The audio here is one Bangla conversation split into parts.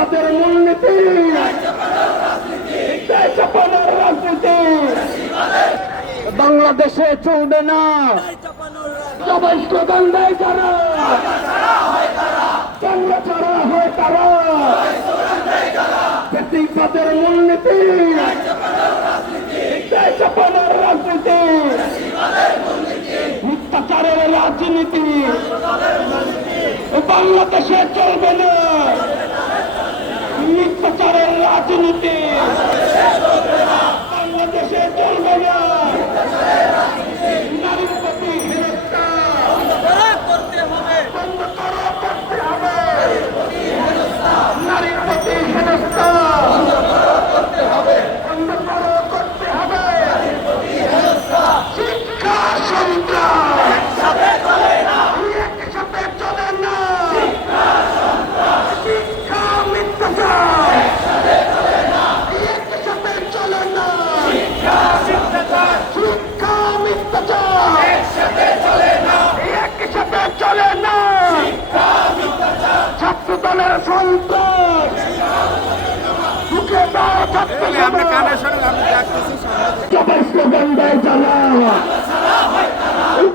ব্যক্তিগতের মূলনীতি। রাজনীতি। বাংলাদেশে চলবে না। সবাই স্লোগান দেয় যারা বাংলা ছাড়া হয় তারা। ব্যক্তিগতের মূলনীতি। চাপানোর রাজনীতি। মিথ্যাচারের রাজনীতি। বাংলাদেশে চলবে না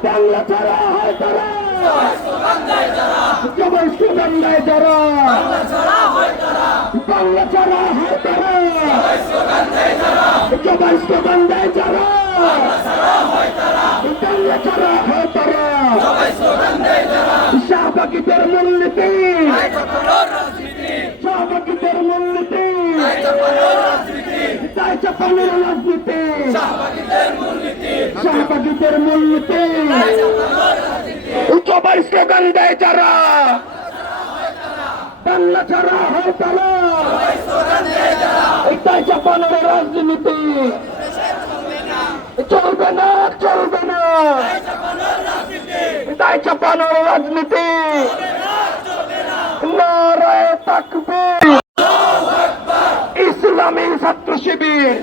বাংলা ছাড়া হয় তারা সবাই স্লোগান দেয় যারা বাংলা ছাড়া হয় তারা সবাই স্লোগান দেয় যারা বাংলা ছাড়া হয় চাপানোর রাজনীতি। শাহবাগীদের মূলনীতি। সবাই স্লোগান দেয় যারা। বাংলা ছাড়া হয় তারা। এটাই চাপানোর রাজনীতি। চলবে না চলবে না। এটাই চাপানোর রাজনীতি। নারায় তাকবীর ইসলামী ছাত্র শিবির।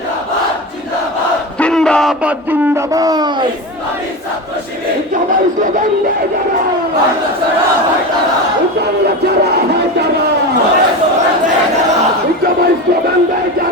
জিন্দাবাদ জিন্দাবাদ। সবাই স্লোগান দেয় যারা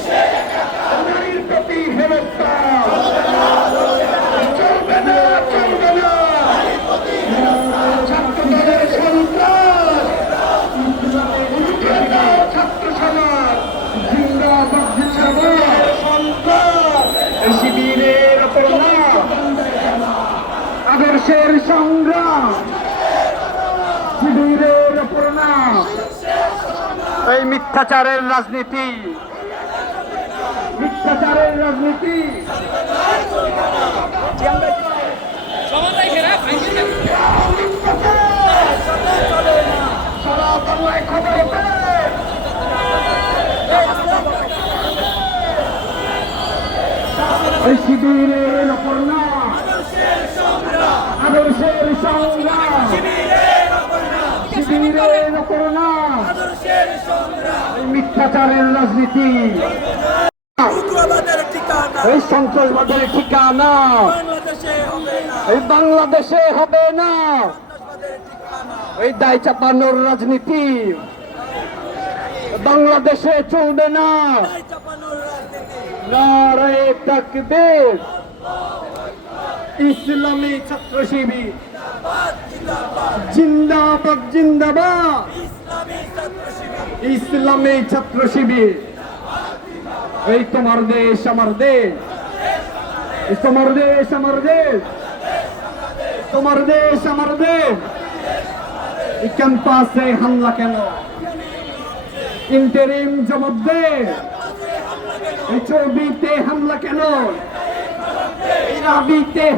আদর্শের সংগ্রাম। শিবিরের না এই মিথ্যাচারের রাজনীতি। মিথ্যাচারের রাজনীতি। এই শিবিরের না আদর্শের সংগ্রাম মিথ্যাচারের রাজনীতি এই সন্ত্রাসবাদের ঠিকানা এই বাংলাদেশে হবে না। এই দায় চাপানোর রাজনীতি বাংলাদেশে চলবে না। তাকবীর। ইসলামী ছাত্র শিবির জিন্দাবাদ জিন্দাবাদ। ইসলামী ছাত্র শিবির এই তোমার দেশ, আমার দেশ। তোমার দেশ, আমার দেশ। তোমার দেশ, আমার দেশ। ক্যাম্পাসে হামলা কেন? ইন্টারিম জবাব দে। চর্বিতে হামলা কেন? রাবিতে